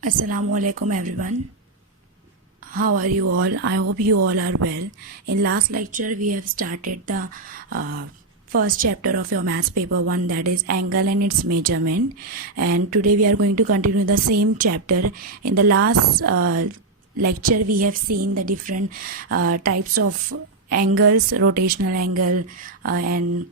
Assalamu alaikum everyone. How are you all? I hope you all are well. In last lecture we have started the first chapter of your maths paper 1, that is angle and its measurement, and today we are going to continue the same chapter. In the last lecture we have seen the different types of angles, rotational angle and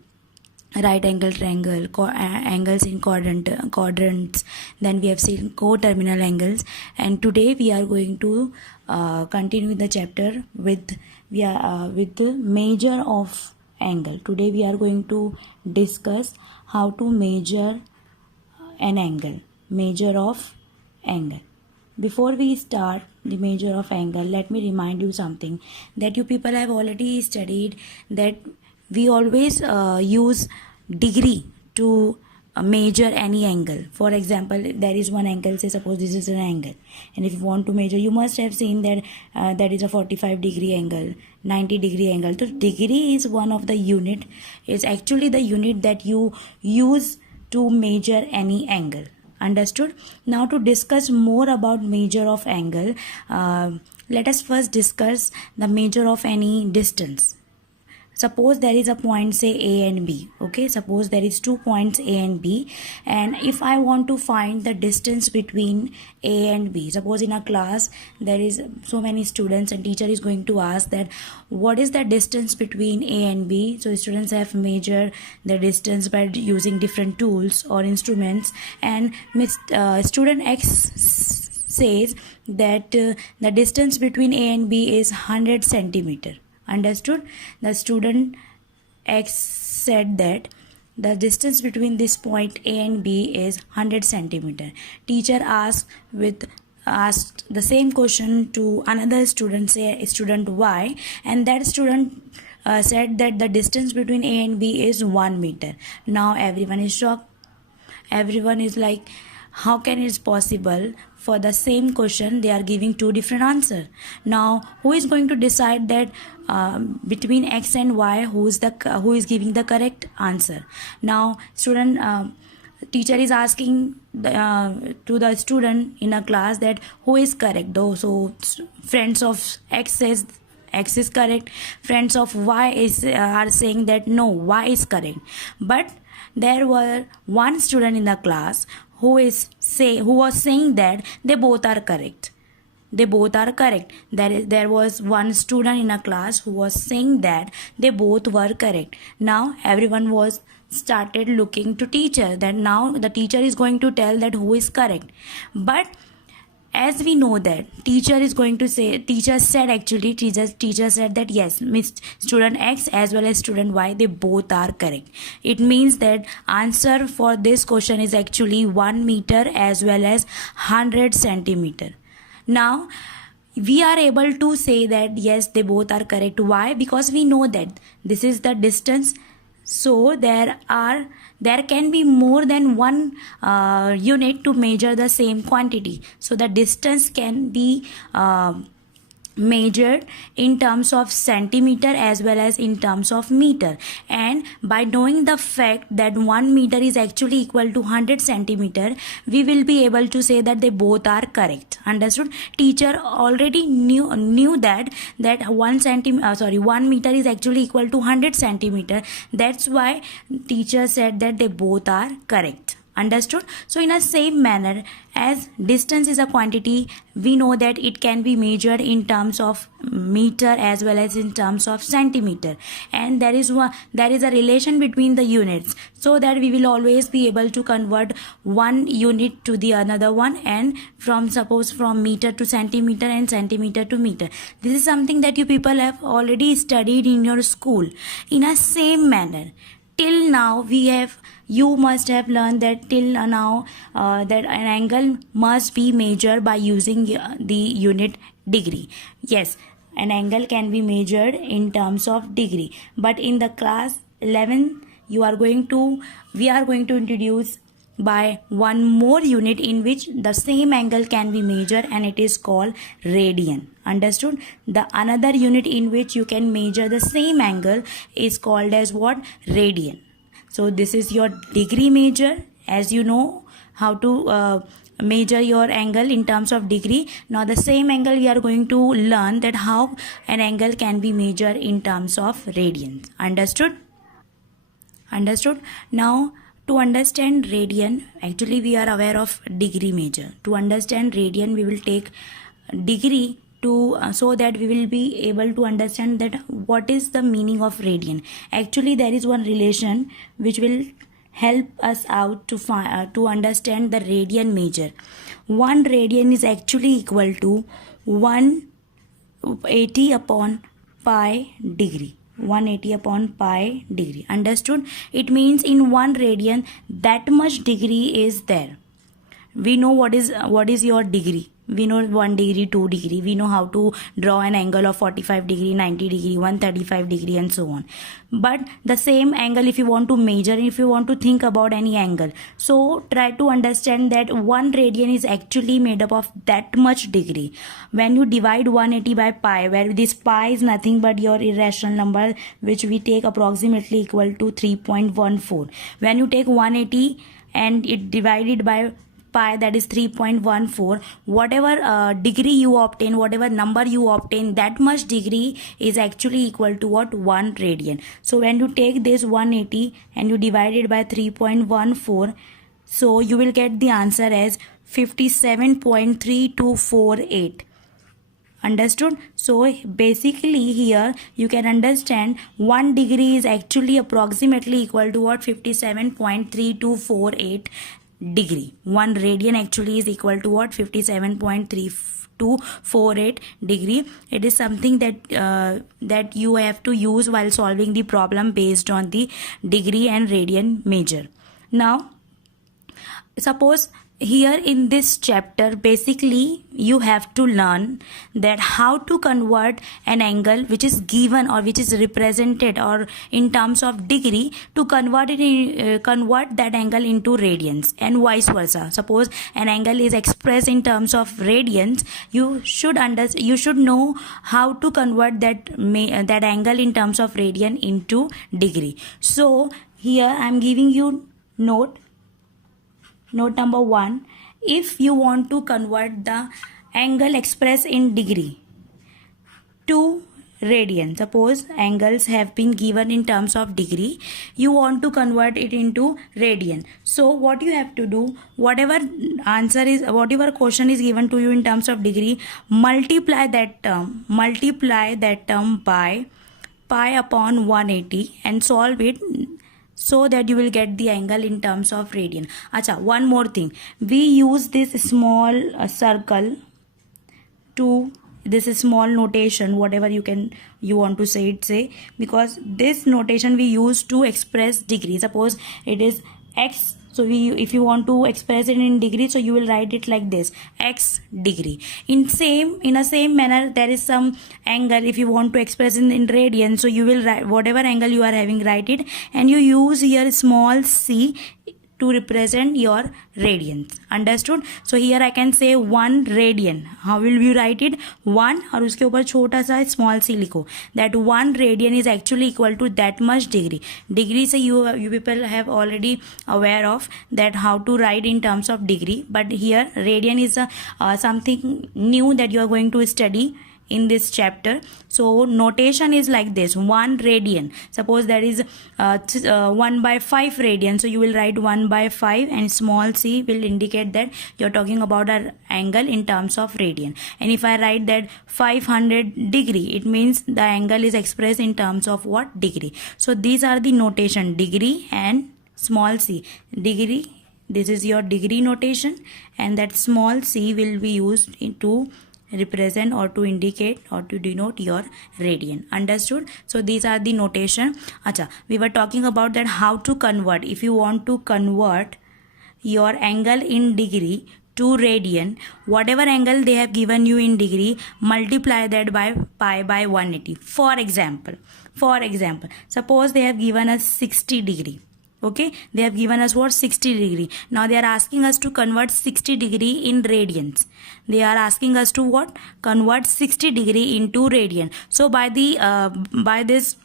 right angle triangle, angles in quadrants. Then we have seen co-terminal angles, and today we are going to continue the chapter with the measure of angle. Today we are going to discuss how to measure an angle, measure of angle. Before we start the measure of angle, let me remind you something that you people have already studied, that we always use degree to measure any angle. For example, there is one angle, say suppose this is an angle, and if you want to measure, you must have seen that that is a 45-degree angle, 90-degree angle. So degree is one of the unit, is actually the unit that you use to measure any angle. Understood? Now to discuss more about measure of angle, let us first discuss the measure of any distance. Suppose there is a point, say A and B. Okay, suppose there is 2 points A and B, and if I want to find the distance between A and B, suppose in a class there is so many students and teacher is going to ask that what is the distance between A and B. So students have measured the distance by using different tools or instruments, and student X says that the distance between A and B is 100 centimeter. Understood? The student X said that the distance between this point A and B is 100 centimeter. Teacher asked the same question to another student, say student Y, and that student said that the distance between A and B is 1 meter. Now everyone is shocked. Everyone is like, how can it possible? For the same question they are giving two different answers. Now who is going to decide that between X and Y who is giving the correct answer? Now teacher is asking to the student in a class that who is correct. So friends of X says X is correct, friends of Y are saying that no, Y is correct. But there were one student in the class who was saying that they both are correct. They both are correct. There was one student in a class who was saying that they both were correct. Now everyone was started looking to teacher, that now the teacher is going to tell that who is correct. But as we know that teacher said that yes, student X as well as student Y, they both are correct. It means that answer for this question is actually 1 meter as well as 100 centimeter. Now we are able to say that yes, they both are correct. Why? Because we know that this is the distance. So there can be more than one unit to measure the same quantity. So the distance can be measured in terms of centimeter as well as in terms of meter, and by knowing the fact that 1 meter is actually equal to 100 centimeter, we will be able to say that they both are correct. Understood? Teacher already knew that 1 meter is actually equal to 100 centimeter. That's why teacher said that they both are correct. Understood? So in a same manner, as distance is a quantity, we know that it can be measured in terms of meter as well as in terms of centimeter, and there is a relation between the units, so that we will always be able to convert one unit to the another one, and from meter to centimeter and centimeter to meter. This is something that you people have already studied in your school. In a same manner, till now you must have learned that till now that an angle must be measured by using the unit degree. Yes, an angle can be measured in terms of degree, but in the class 11 we are going to introduce by one more unit in which the same angle can be measured, and it is called radian. Understood? The another unit in which you can measure the same angle is called as what? Radian. So this is your degree measure. As you know how to measure your angle in terms of degree. Now the same angle we are going to learn that how an angle can be measured in terms of radians. Understood? Now to understand radian, actually we are aware of degree measure. To understand radian, we will take degree to so that we will be able to understand that what is the meaning of radian. Actually there is one relation which will help us out to understand the radian measure. 1 radian is actually equal to 180 upon pi degree. 180 upon pi degree. Understood? It means in 1 radian that much degree is there. We know what is your degree. We know 1 degree, 2 degree. We know how to draw an angle of 45 degree, 90 degree, 135 degree and so on. But the same angle, if you want to measure, if you want to think about any angle, so try to understand that 1 radian is actually made up of that much degree. When you divide 180 by pi, where this pi is nothing but your irrational number, which we take approximately equal to 3.14. When you take 180 and it divided by pi, that is 3.14, whatever degree you obtain, whatever number you obtain, that much degree is actually equal to what? 1 radian. So when you take this 180 and you divide it by 3.14, so you will get the answer as 57.3248. Understood? So basically here you can understand 1 degree is actually approximately equal to what? 57.3248 degree. 1 radian actually is equal to what? 57.3248 degree. It is something that you have to use while solving the problem based on the degree and radian measure. Now suppose here in this chapter, basically you have to learn that how to convert an angle which is given or which is represented or in terms of degree to convert that angle into radians, and vice versa. Suppose an angle is expressed in terms of radians, you should know how to convert that angle in terms of radian into degree. So here I am giving you note number 1. If you want to convert the angle expressed in degree to radian, suppose angles have been given in terms of degree, you want to convert it into radian. So what you have to do, whatever question is given to you in terms of degree, multiply that term by pi upon 180 and solve it, so that you will get the angle in terms of radian. Acha, one more thing, we use this small circle to this small notation, whatever you want to say, because this notation we use to express degree. Suppose it is x, so if you want to express it in degree, so you will write it like this, x degree. In a same manner, there is some angle, if you want to express in radian, so you will write whatever angle you are having, write it, and you use here small c to represent your radians. Understood? So here I can say 1 radian. How will you write it? 1 और उसके ऊपर छोटा सा small c लिखो. That 1 radian is actually equal to that much degree. Degree से you people have already aware of that how to write in terms of degree. But here radian is something new that you are going to study in this chapter. So notation is like this: 1 radian. Suppose that is 1 by 5 radian, so you will write 1 by 5 and small c will indicate that you're talking about an angle in terms of radian. And if I write that 500 degree, it means the angle is expressed in terms of what? Degree. So these are the notation, degree and small c. Degree, this is your degree notation, and that small c will be used to represent or to indicate or to denote your radian. Understood? So these are the notation. Acha, we were talking about that how to convert. If you want to convert your angle in degree to radian, whatever angle they have given you in degree, multiply that by pi by 180. For example, suppose they have given us 60 degree. Okay, they have given us what? 60 degree. Now they are asking us to convert 60 degree in radians. They are asking us to what? Convert 60 degree into radian. So by this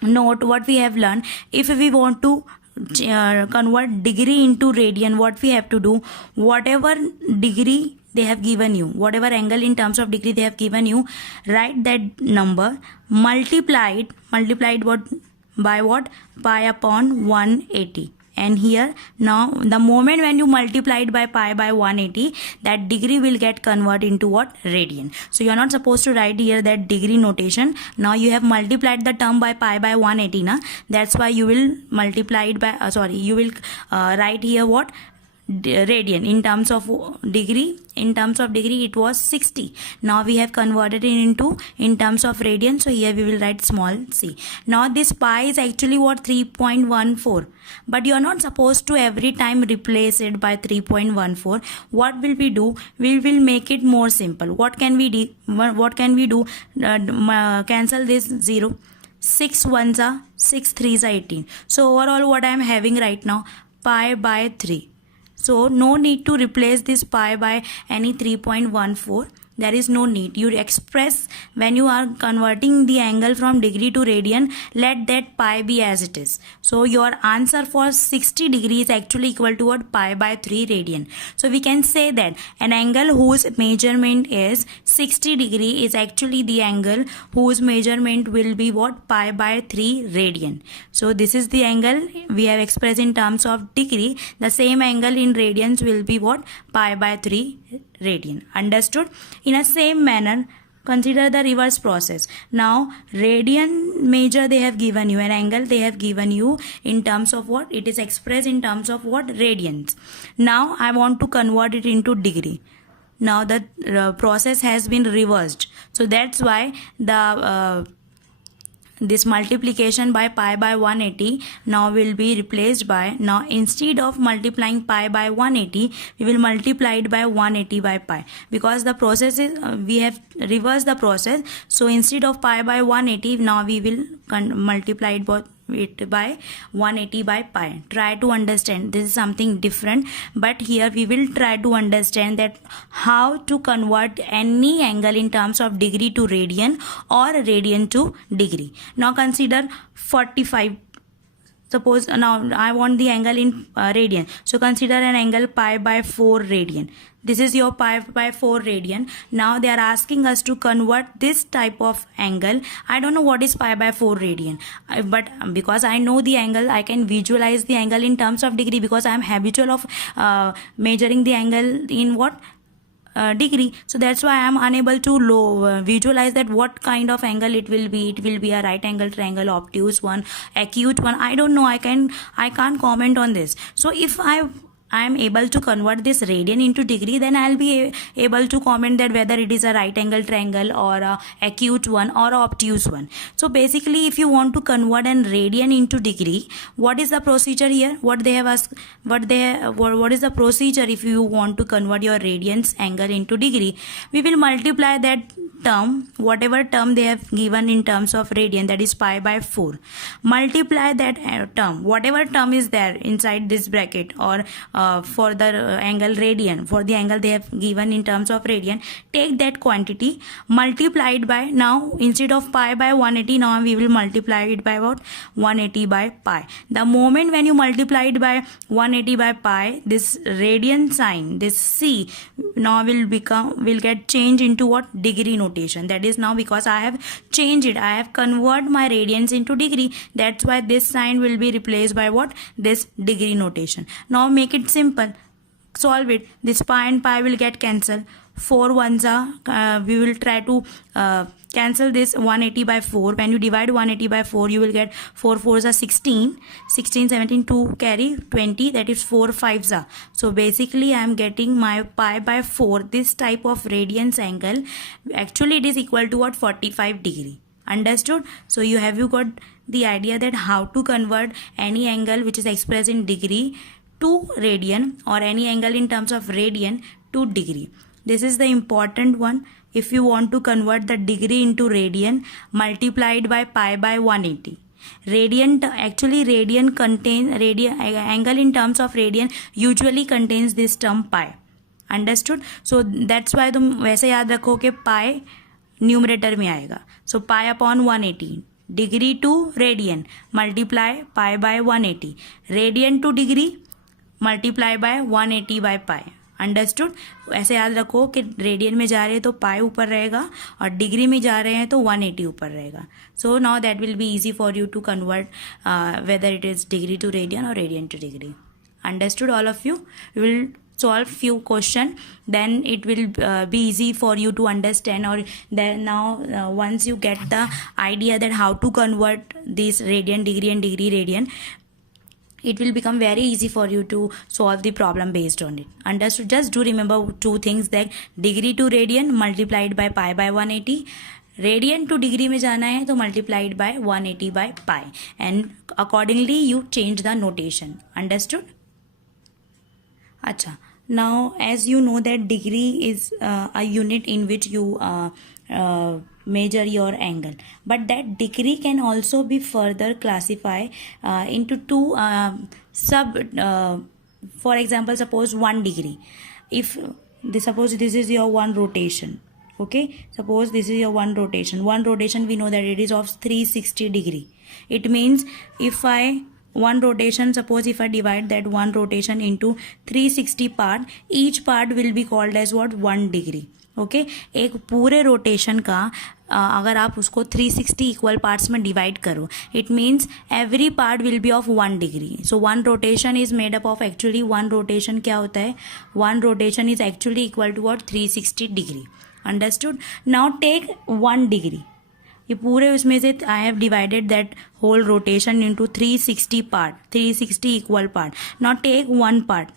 note, what we have learned, if we want to convert degree into radian, what we have to do, whatever degree they have given you, whatever angle in terms of degree they have given you, write that number, multiplied what by what, pi upon 180. And here now the moment when you multiply it by pi by 180, that degree will get converted into what, radian. So you are not supposed to write here that degree notation. Now you have multiplied the term by pi by 180 na, that's why you will multiply it by you will write here what, radian in terms of degree. In terms of degree it was 60. Now we have converted it into in terms of radian, so here we will write small c. Now this pi is actually what, 3.14, but you are not supposed to every time replace it by 3.14. What will we do, we will make it more simple. What can we do, cancel this 0, 6 ones are 6 threes are 18. So overall what I am having right now, pi by 3. So no need to replace this pi by any 3.14. There is no need. You express, when you are converting the angle from degree to radian, let that pi be as it is. So your answer for 60 degrees is actually equal to what, pi by 3 radian. So we can say that an angle whose measurement is 60 degree is actually the angle whose measurement will be what, pi by 3 radian. So this is the angle we have expressed in terms of degree. The same angle in radians will be what, pi by 3 radian. Understood? In a same manner, consider the reverse process. Now radian measure they have given you, an angle they have given you in terms of what, it is expressed in terms of what, radians. Now I want to convert it into degree. Now the process has been reversed, so that's why the this multiplication by pi by 180 now will be replaced by, now instead of multiplying pi by 180, we will multiply it by 180 by pi, because the process is we have reversed the process. So instead of pi by 180, now we will multiply it by 180 by pi. Try to understand, this is something different, but here we will try to understand that how to convert any angle in terms of degree to radian or radian to degree. Now consider 45. Suppose now I want the angle in radian. So consider an angle pi by 4 radian. This is your pi by 4 radian. Now they are asking us to convert this type of angle. I don't know what is pi by 4 radian, but because I know the angle, I can visualize the angle in terms of degree, because I am habitual of measuring the angle in what, degree. So that's why I am unable to visualize that what kind of angle it will be. It will be a right angle triangle, obtuse one, acute one. I don't know. I can't comment on this. So if I am able to convert this radian into degree, then I'll be able to comment that whether it is a right angle triangle or a acute one or a obtuse one. So basically, if you want to convert an radian into degree, what is the procedure here? What they have asked, what is the procedure if you want to convert your radians angle into degree? We will multiply that term, whatever term they have given in terms of radian, that is pi by 4. Multiply that term, whatever term is there inside this bracket, or for the angle radian, for the angle they have given in terms of radian, take that quantity, multiply it by, now instead of pi by 180, now we will multiply it by what, 180 by pi. The moment when you multiply it by 180 by pi, this radian sign, this c, now will get changed into what, degree notation. That is now because I have changed it, I have converted my radians into degree. That's why this sign will be replaced by what, this degree notation. Now make it simple, solve it. This pi and pi will get cancelled. 4 ones are, we will try to cancel this 180 by 4. When you divide 180 by 4, you will get 4 4s are 16, 16 17, 2 carry 20, that is 4 5s are. So basically I am getting my pi by 4, this type of radians angle, actually it is equal to what, 45 degree. Understood? So you got the idea that how to convert any angle which is expressed in degree to radian, or any angle in terms of radian to degree. This is the important one. If you want to convert the degree into radian, multiplied by pi by 180. Radian, actually radian contains, angle in terms of radian usually contains this term pi. Understood? So that's why तुम वैसे याद रखो कि pi numerator में आएगा. So pi upon 180. degree to radian, multiply pi by 180. Radian to degree, multiply by 180 by pi. Understood. ऐसे याद रखो कि रेडियन में जा रहे हैं तो पाई ऊपर रहेगा और डिग्री में जा रहे हैं तो 180 ऊपर रहेगा. So now that will be easy for you to convert whether it is degree to radian और radian to degree. Understood all of you? We will solve few question, then it will be easy for you to understand. Or then now once you get the idea that how to convert this radian degree and degree radian, it will become very easy for you to solve the problem based on it. Understood? Just do remember two things, that degree to radian multiplied by pi by 180. Radian to degree में जाना है तो multiplied by 180 by pi, and accordingly you change the notation. Understood? अच्छा, now as you know that degree is a unit in which you measure your angle, but that degree can also be further classified into two sub for example, suppose 1 degree. If suppose this is your one rotation, okay, suppose this is your one rotation we know that it is of 360 degree. It means if I one rotation, suppose if I divide that one rotation into 360 part, each part will be called as what? 1 degree. Okay, एक पूरे rotation का अगर आप उसको 360 equal parts में divide करो, it means every part will be of 1 degree. So one rotation is made up of, actually one rotation क्या होता है? One rotation is actually equal to what? 360 degree. Understood? Now take 1 degree. ये पूरे उसमें से I have divided that whole rotation into 360 part, 360 equal part. Now take 1 part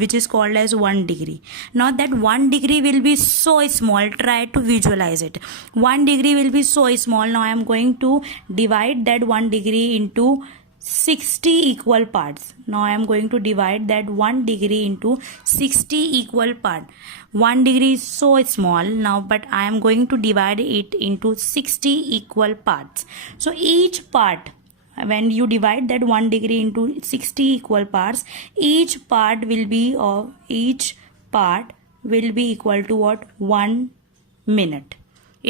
which is called as 1 degree. Now that 1 degree will be so small, try to visualize it. 1 degree will be so small. Now I am going to divide that 1 degree into 60 equal parts. Now I am going to divide that 1 degree into 60 equal parts. 1 degree is so small now, but I am going to divide it into 60 equal parts. So each part, when you divide that 1 degree into 60 equal parts, each part will be equal to what? 1 minute.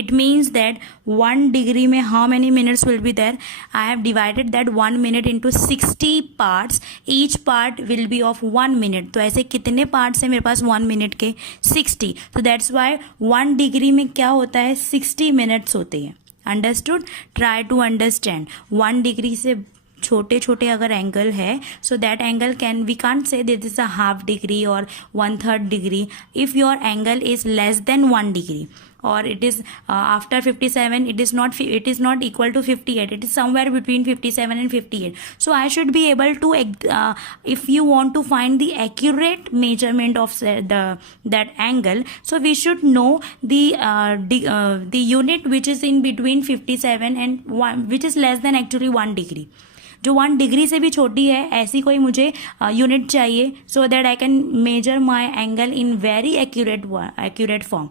It means that 1 degree में how many minutes will be there? I have divided that 1 minute into 60 parts. Each part will be of 1 minute. तो ऐसे कितने parts हैं मेरे पास 1 minute के? 60. So that's why 1 degree में क्या होता है? 60 minutes होते हैं. Understood? Try to understand. 1 degree से छोटे छोटे अगर एंगल है, so that angle can, we can't say this is a half degree और 1/3 degree. If your angle is less than 1 degree or it is after 57, it is not equal to 58, it is somewhere between 57 and 58. So I should be able to if you want to find the accurate measurement of that angle, so we should know the unit which is in between 57 and 1, which is less than actually 1 degree. जो 1 degree से भी छोटी है, ऐसी कोई मुझे unit चाहिए, so that I can measure my angle in very accurate form.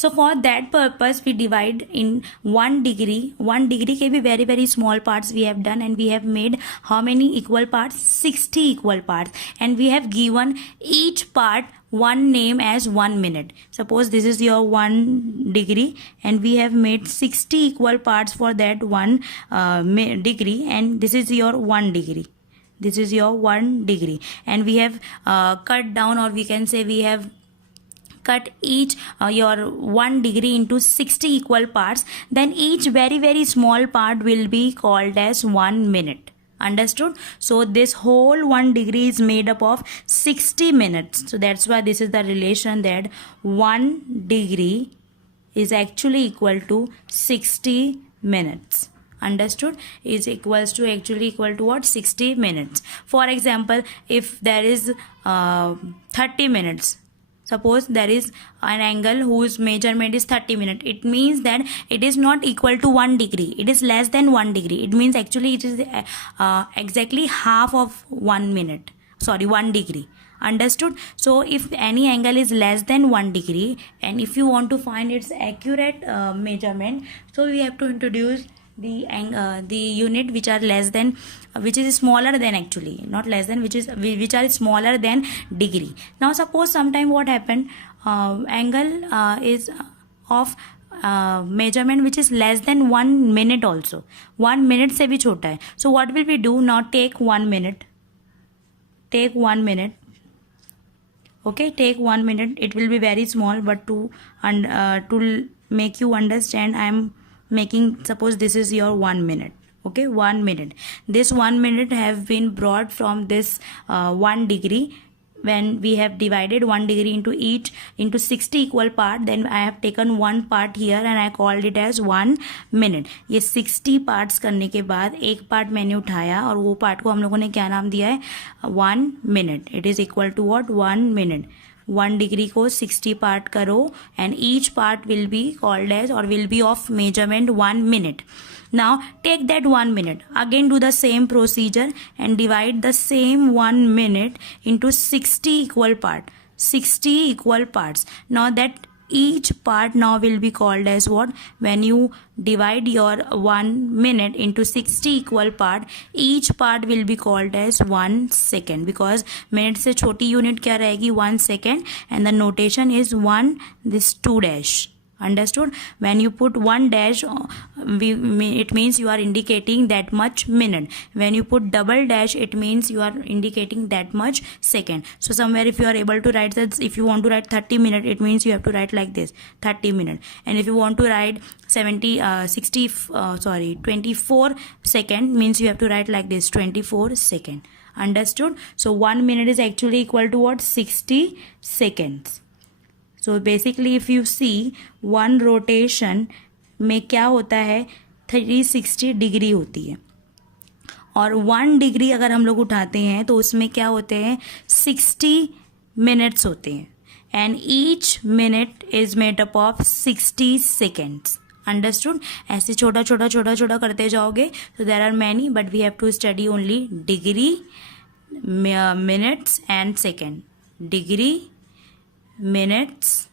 So for that purpose we divide in 1 degree. 1 degree के भी very very small parts we have done, and we have made how many equal parts? 60 equal parts, and we have given each part one name as 1 minute. Suppose this is your 1 degree and we have made 60 equal parts for that 1 degree, and this is your 1 degree. This is your 1 degree, and we have cut down, or we can say we have cut each your 1 degree into 60 equal parts. Then each very very small part will be called as 1 minute. Understood? So this whole 1 degree is made up of 60 minutes. So that's why this is the relation, that 1 degree is actually equal to 60 minutes. Understood? Is equals to what? 60 minutes. For example, if there is 30 minutes, suppose there is an angle whose measurement is 30 minutes. It means that it is not equal to 1 degree. It is less than 1 degree. It means actually it is exactly half of 1 minute. 1 degree. Understood? So if any angle is less than 1 degree, and if you want to find its accurate measurement, so we have to introduce the unit which are less than, which is smaller than, actually not less than, which are smaller than degree. Now suppose sometime what happened, angle is of measurement which is less than 1 minute also. 1 minute से भी छोटा है. So what will we do? Now take 1 minute. Take 1 minute. Okay, take 1 minute. It will be very small, but to make you understand, I am making, suppose this is your 1 minute. Okay, 1 minute. This 1 minute have been brought from this 1 degree. When we have divided 1 degree into 60 equal part, then I have taken one part here and I called it as 1 minute. ये 60 parts करने के बाद एक part मैंने उठाया और वो part को हम लोगों ने क्या नाम दिया है? 1 minute. It is equal to what? 1 minute. 1 degree को 60 part करो and each part will be called as or will be of measurement 1 minute. Now take that 1 minute, again do the same procedure and divide the same 1 minute into 60 equal parts. Now that each part now will be called as what? When you divide your 1 minute into 60 equal part, each part will be called as 1 second, because minute से छोटी unit क्या रहेगी? 1 second, and the notation is 1 this 2 dash. Understood? When you put 1 dash, it means you are indicating that much minute. When you put double dash, it means you are indicating that much second. So somewhere if you are able to write that, if you want to write 30 minutes, it means you have to write like this, 30 minutes. And if you want to write 24 second, means you have to write like this, 24 second. Understood? So 1 minute is actually equal to what? 60 seconds. So basically if you see, one rotation में क्या होता है? 360 degree होती है, और 1 degree अगर हम लोग उठाते हैं तो उसमें क्या होते हैं? 60 मिनट्स होते हैं, and each minute is made up of 60 seconds. Understood? ऐसे छोटा छोटा करते जाओगे. So there are many, but we have to study only degree, minutes and second. Degree, minutes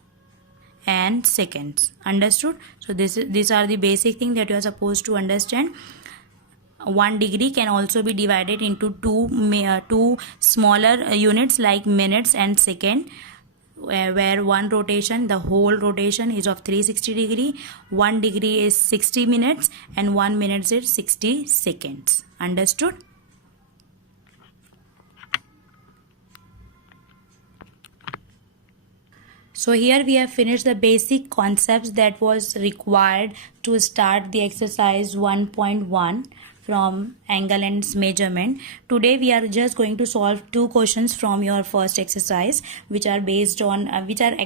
and seconds. Understood? So these are the basic things that you are supposed to understand. 1 degree can also be divided into two smaller units like minutes and second, where one rotation, the whole rotation is of 360 degree. 1 degree is 60 minutes and 1 minute is 60 seconds. Understood? So here we have finished the basic concepts that was required to start the exercise 1.1 from angle and measurement. Today we are just going to solve 2 questions from your first exercise, which are based on which are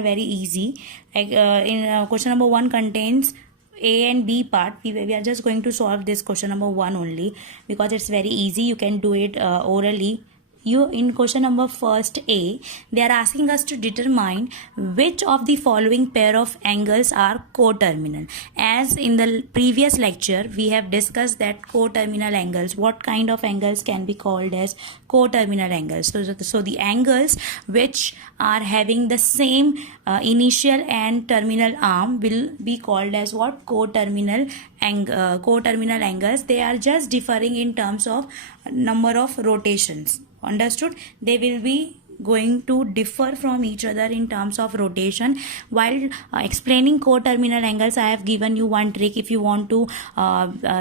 very easy. Question number 1 contains A and B part. We are just going to solve this question number 1 only, because it's very easy. You can do it orally. In question number first A, they are asking us to determine which of the following pair of angles are coterminal. As in the previous lecture, we have discussed that coterminal angles, what kind of angles can be called as coterminal angles. So the angles which are having the same initial and terminal arm will be called as what? Coterminal angles. They are just differing in terms of number of rotations. Understood? They will be going to differ from each other in terms of rotation. While explaining coterminal angles, I have given you one trick. If you want to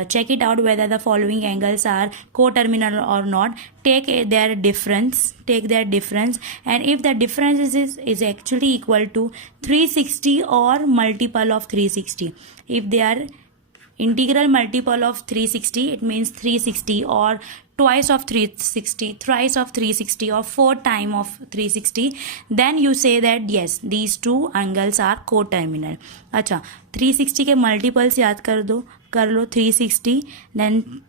check it out whether the following angles are coterminal or not, take their difference, and if the difference is actually equal to 360 or multiple of 360, if they are integral multiple of 360, it means 360 or twice of 360, thrice of 360 or 4 times of 360, then you say that yes, these two angles are coterminal. अच्छा, 360 के multiples याद कर लो 360, then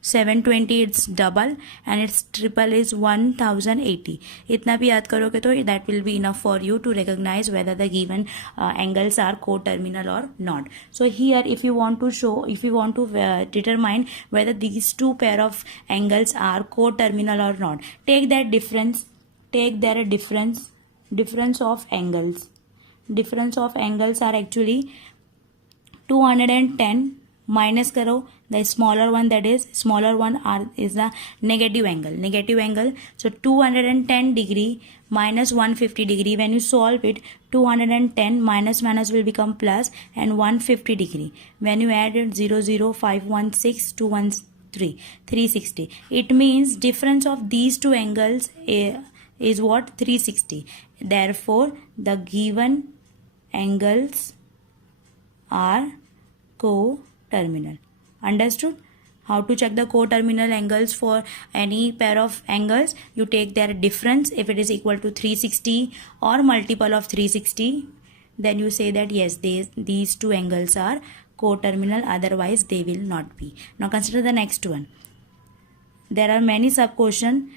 720 it's double and its triple is 1080. इतना भी याद करोगे तो that will be enough for you to recognize whether the given angles are coterminal or not. So here if you want to determine whether these two pair of angles are coterminal or not, take their difference of angles. Difference of angles are actually 210 minus करो The smaller one, that is smaller one is the negative angle. So 210 degree minus 150 degree, when you solve it, 210 minus will become plus, and 150 degree, when you add it, 00516 213 360. It means difference of these two angles is what? 360. Therefore the given angles are coterminal. Understood? How to check the coterminal angles for any pair of angles? You take their difference. If it is equal to 360 or multiple of 360, then you say that yes, these two angles are coterminal, otherwise they will not be. Now consider the next one. There are many sub questions.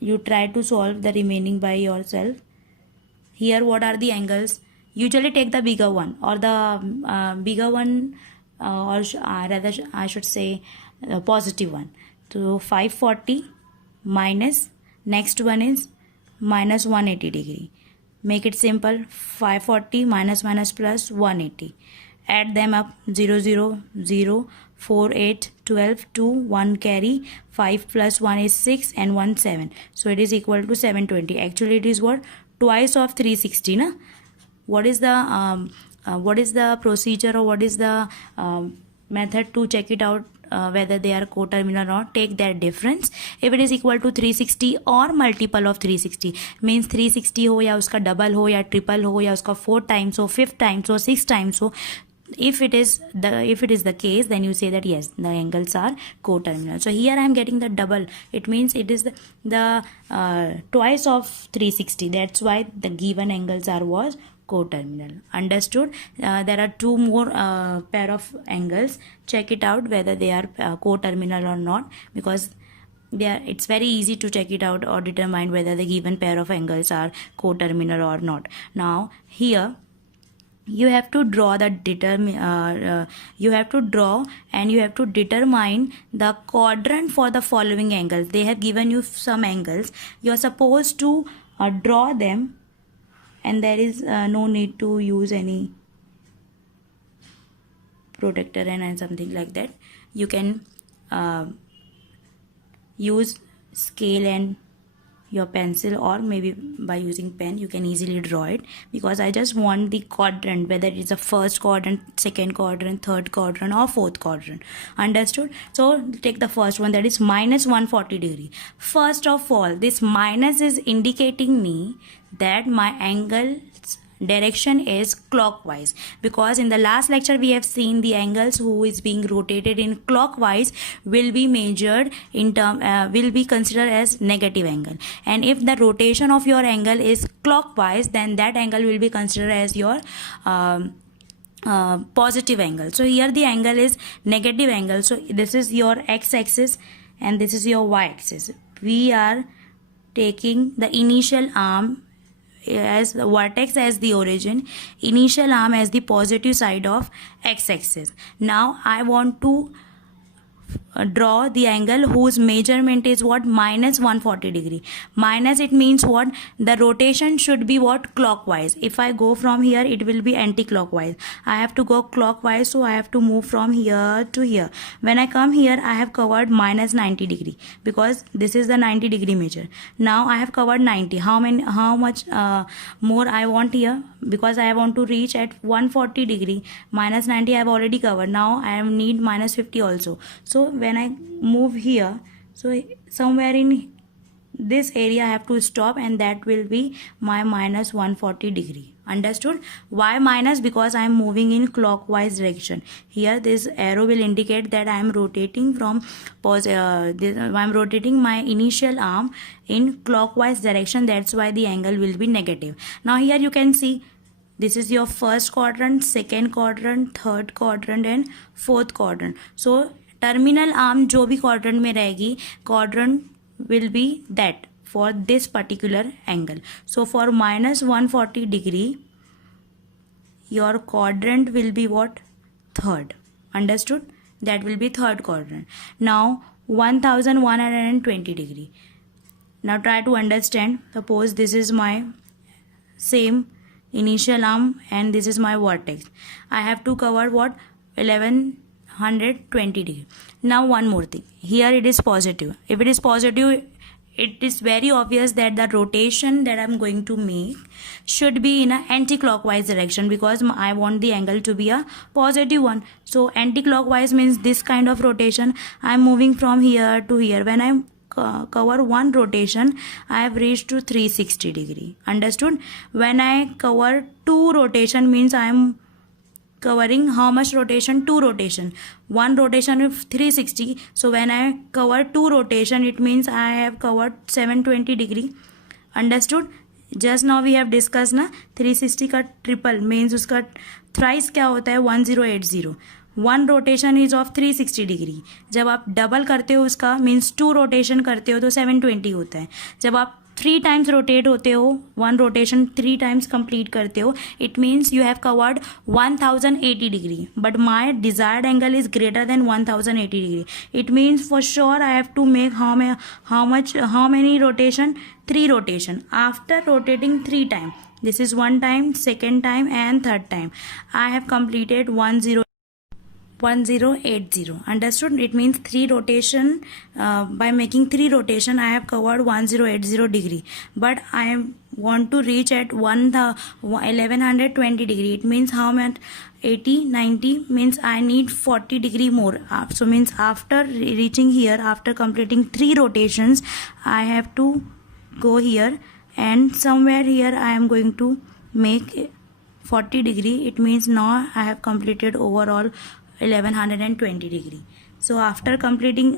You try to solve the remaining by yourself. Here what are the angles? Usually take the bigger one, or the bigger one, or rather I should say positive one. So 540 minus, next one is minus 180 degree. Make it simple. 540 minus plus 180. Add them up. 0 0 0 4 8 12 2 1 carry, 5 plus 1 is 6 and 1 7. So it is equal to 720. Actually it is what? Twice of 360, na? What is the procedure, or what is the method to check it out whether they are coterminal or not? Take their difference. If it is equal to 360 or multiple of 360, means 360 हो या उसका double हो या triple हो या उसका 4 times हो, 5 times हो, 6 times हो, if it is the case, then you say that yes, the angles are coterminal. So here I am getting the double. It means it is the twice of 360. That's why the given angles was coterminal. Understood? There are two more pair of angles. Check it out whether they are coterminal or not, because it's very easy to check it out or determine whether the given pair of angles are coterminal or not. Now here you have to draw you have to draw and you have to determine the quadrant for the following angles. They have given you some angles. You are supposed to draw them, and there is no need to use any protector and something like that. You can use scale and your pencil, or maybe by using pen you can easily draw it, because I just want the quadrant, whether it is a first quadrant, second quadrant, third quadrant or fourth quadrant. Understood? So take the first one, that is minus 140 degree. First of all, this minus is indicating me that my angle's direction is clockwise, because in the last lecture we have seen the angles who is being rotated in clockwise will be measured in will be considered as negative angle, and if the rotation of your angle is clockwise, then that angle will be considered as your positive angle. So here the angle is negative angle. So this is your x-axis and this is your y-axis. We are taking the initial arm as the vertex as the origin, initial arm as the positive side of x-axis. Now I want to draw the angle whose measurement is what? Minus 140 degree. Minus, it means what? The rotation should be what? Clockwise. If I go from here, it will be anti-clockwise. I have to go clockwise, so I have to move from here to here. When I come here, I have covered minus 90 degree, because this is the 90 degree measure. Now I have covered 90. How much more I want here? Because I want to reach at 140 degree. Minus 90 I have already covered. Now I need minus 50 also. So when I move here, so somewhere in this area I have to stop, and that will be my minus 140 degree. Understood? Why minus? Because I am moving in clockwise direction. Here this arrow will indicate that I am rotating from I am rotating my initial arm in clockwise direction. That's why the angle will be negative. Now here you can see this is your first quadrant, second quadrant, third quadrant and fourth quadrant. So terminal arm जो भी quadrant में रहेगी, quadrant will be that for this particular angle. So for minus 140 degree, your quadrant will be what? Third. Understood? That will be third quadrant. Now 1120 degree. Now try to understand. Suppose this is my same initial arm and this is my vertex. I have to cover what? 120 degree. Now one more thing, here it is positive. If it is positive, it is very obvious that the rotation that I'm going to make should be in a anti-clockwise direction, because I want the angle to be a positive one. So anti-clockwise means this kind of rotation. I'm moving from here to here. When I cover one rotation, I have reached to 360 degree. Understood? When I cover two rotation, means I am covering how much rotation? Two rotation. One rotation is 360. So when I cover two rotation, it means I have covered 720 degree. Understood? Just now we have discussed ना 360 का triple means उसका thrice क्या होता है 1080. One rotation is of 360 degree. जब आप double करते हो उसका मीन्स टू रोटेशन करते हो तो 720 होता है. जब आप 3 टाइम्स रोटेट होते हो, वन रोटेशन 3 टाइम्स कंप्लीट करते हो, it means you have covered 1080 degree. But my desired angle is greater than 1080 degree. It means for sure I have to make how many rotation? 3 rotation. After rotating 3 times, this is 1 time, 2nd time and 3rd time, I have completed 1080. Understood? It means 3 rotation. By making 3 rotation, I have covered 1080 degree. But I want to reach at 1120 degree. It means how much? 80, 90 means I need 40 degree more. So means after reaching here, after completing 3 rotations, I have to go here, and somewhere here I am going to make 40 degree. It means now I have completed overall 1120 degree. So after completing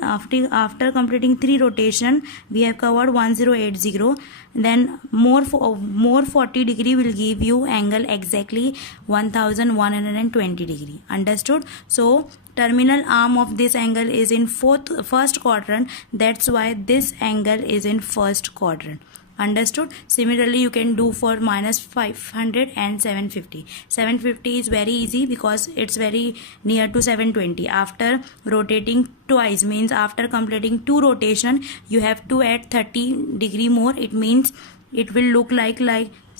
3 rotation, we have covered 1080. Then more 40 degree will give you angle exactly 1120 degree. Understood? So terminal arm of this angle is in first quadrant. That's why this angle is in first quadrant. Understood? Similarly, you can do for -500 and 750. 750 is very easy because it's very near to 720. After rotating twice, means after completing 2 rotation, you have to add 30 degree more. It means it will look like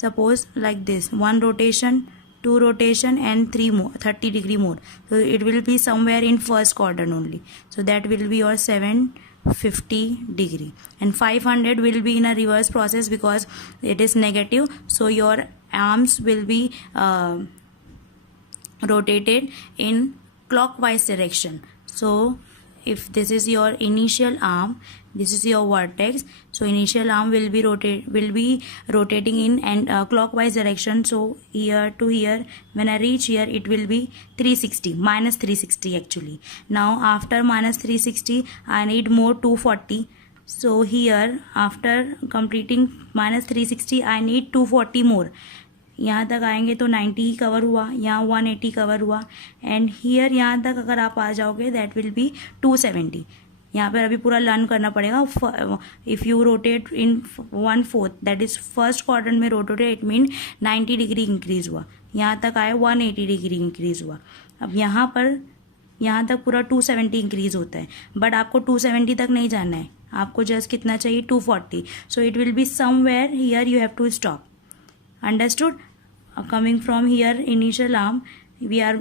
suppose like this: 1 rotation, 2 rotation and 3 more, 30 degree more. So it will be somewhere in first quadrant only. So that will be your 750 degree, and 500 will be in a reverse process because it is negative. So your arms will be rotated in clockwise direction. So if this is your initial arm, this is your vertex, so initial arm will be rotating in and clockwise direction. So here to here, when I reach here, it will be 360, -360 actually. Now after -360, I need more 240. So here after completing -360, I need 240 more. यहाँ तक आएंगे तो 90 cover हुआ, यहाँ 180 cover हुआ, and here यहाँ तक अगर आप आ जाओगे दैट विल बी 270. यहाँ पर अभी पूरा लर्न करना पड़ेगा. If you rotate in 1/4, that is first quadrant में rotate, it mean 90 degree increase हुआ. यहाँ तक आए 180 डिग्री इंक्रीज हुआ. अब यहाँ तक पूरा 270 इंक्रीज होता है, बट आपको 270 तक नहीं जाना है, आपको जस्ट कितना चाहिए? 240. So it will be somewhere here, you have to stop. Understood? Coming from here, initial arm, we are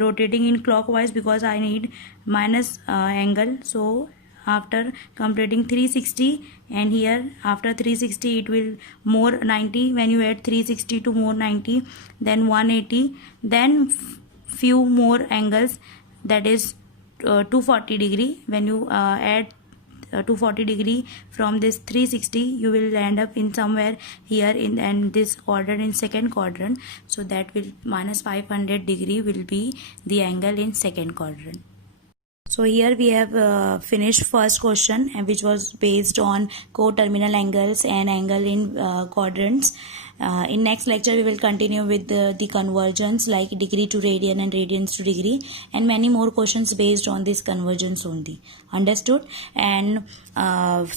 rotating in clockwise because I need minus angle. So after completing 360, and here after 360 it will more 90. When you add 360 to more 90, then 180, then few more angles, that is 240 degree. When you add 240 degree from this 360, you will end up in somewhere here in and this quadrant, in second quadrant. So that will -500 degree will be the angle in second quadrant. So here we have finished first question, which was based on co-terminal angles and angle in quadrants. In next lecture we will continue with the convergence, like degree to radian and radians to degree, and many more questions based on this convergence only. Understood? And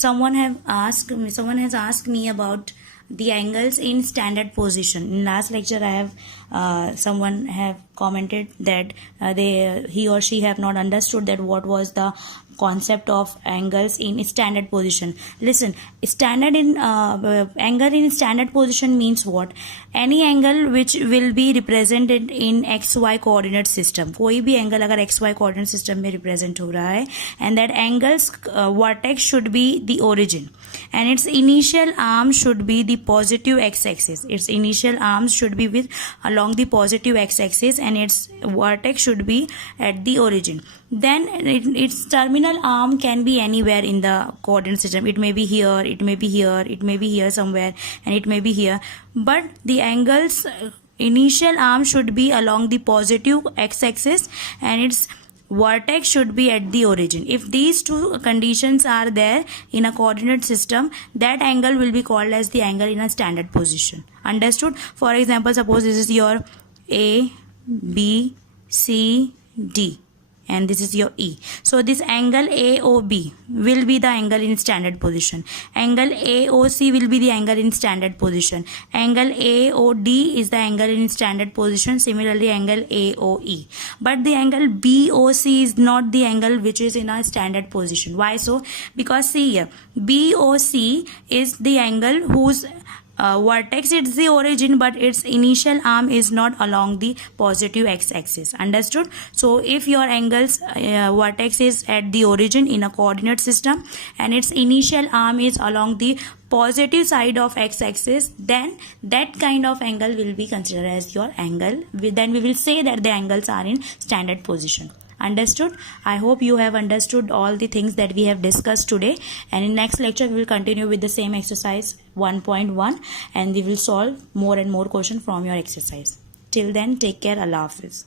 someone has asked me about the angles in standard position. In last lecture I have someone have commented that he or she have not understood that what was the concept of angles in standard position. Listen, standard in angle in standard position means what? Any angle which will be represented in xy coordinate system. कोई भी angle अगर xy coordinate system में represent हो रहा है, and that angle's vertex should be the origin, and its initial arm should be the positive x-axis. Its initial arms should be with along the positive x-axis, and its vertex should be at the origin. Then its terminal arm can be anywhere in the coordinate system. It may be here, it may be here, it may be here somewhere, and it may be here. But the angle's initial arm should be along the positive x-axis, and its vertex should be at the origin. If these two conditions are there in a coordinate system, that angle will be called as the angle in a standard position. Understood? For example, suppose this is your A, B, C, D, and this is your E. So this angle AOB will be the angle in standard position. Angle AOC will be the angle in standard position. Angle AOD is the angle in standard position. Similarly, angle AOE. But the angle BOC is not the angle which is in a standard position. Why so? Because see here, BOC is the angle whose vertex is the origin, but its initial arm is not along the positive x-axis. Understood? So if your angle's vertex is at the origin in a coordinate system and its initial arm is along the positive side of x-axis, then that kind of angle will be considered as your angle. Then we will say that the angles are in standard position. Understood? I hope you have understood all the things that we have discussed today, and in next lecture we will continue with the same exercise 1.1 and we will solve more and more questions from your exercise. Till then, take care. Allah Hafiz.